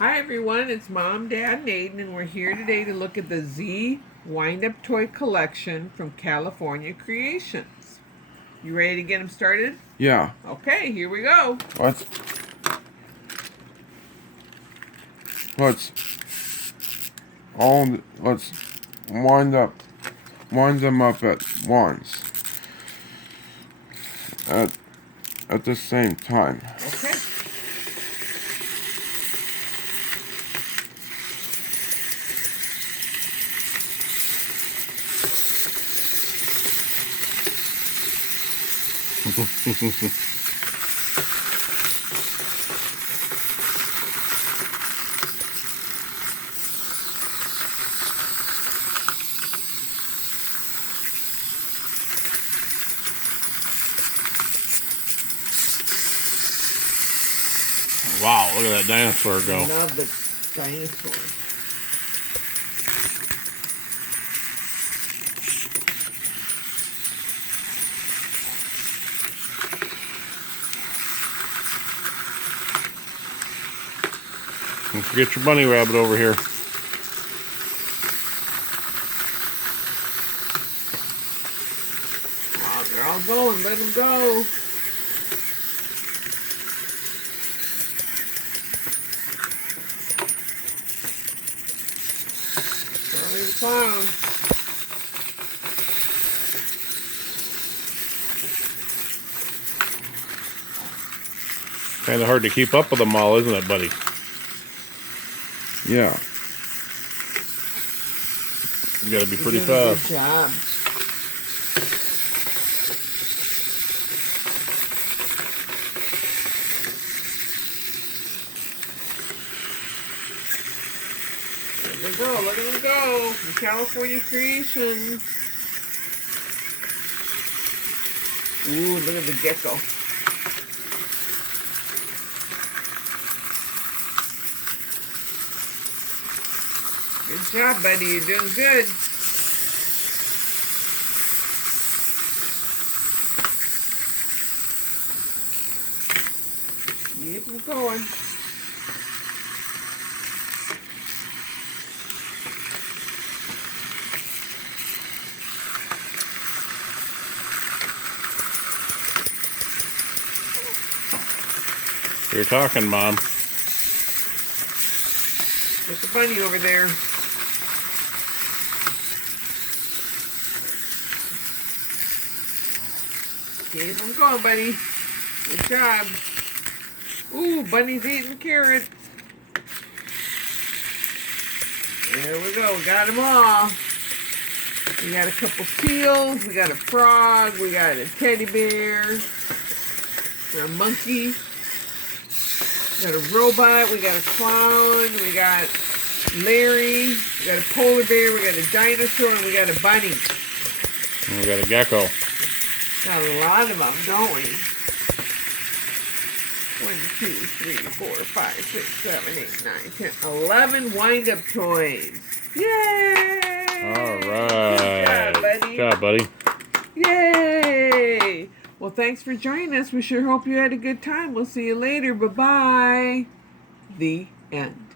Hi everyone, it's Mom, Dad, and Aiden, and we're here today to look at the Z Wind-Up Toy Collection from California Creations. You ready to get them started? Yeah. Okay, here we go. Let's wind them up at once. At the same time. Okay. Wow, look at that dinosaur go. I love the dinosaurs. Don't forget your bunny rabbit over here. Oh, they're all going. Let them go. Don't leave the clown. Kind of hard to keep up with them all, isn't it, buddy? Yeah. You gotta be pretty You're doing fast. a good job. There they go. Look at them go. From California Creations. Ooh, look at the gecko. Good job, buddy. You're doing good. Keep them going. You're talking, Mom. There's a bunny over there. Keep them going, buddy. Good job. Ooh, bunny's eating carrot. There we go. Got them all. We got a couple seals. We got a frog. We got a teddy bear. A monkey. We got a robot. We got a clown. We got Larry. We got a polar bear. We got a dinosaur. And we got a bunny. And we got a gecko. Got a lot of them, don't we? 1, 2, 3, 4, 5, 6, 7, 8, 9, 10, 11 wind-up toys. Yay! All right. Good job, buddy. Yay! Well, thanks for joining us. We sure hope you had a good time. We'll see you later. Bye-bye. The end.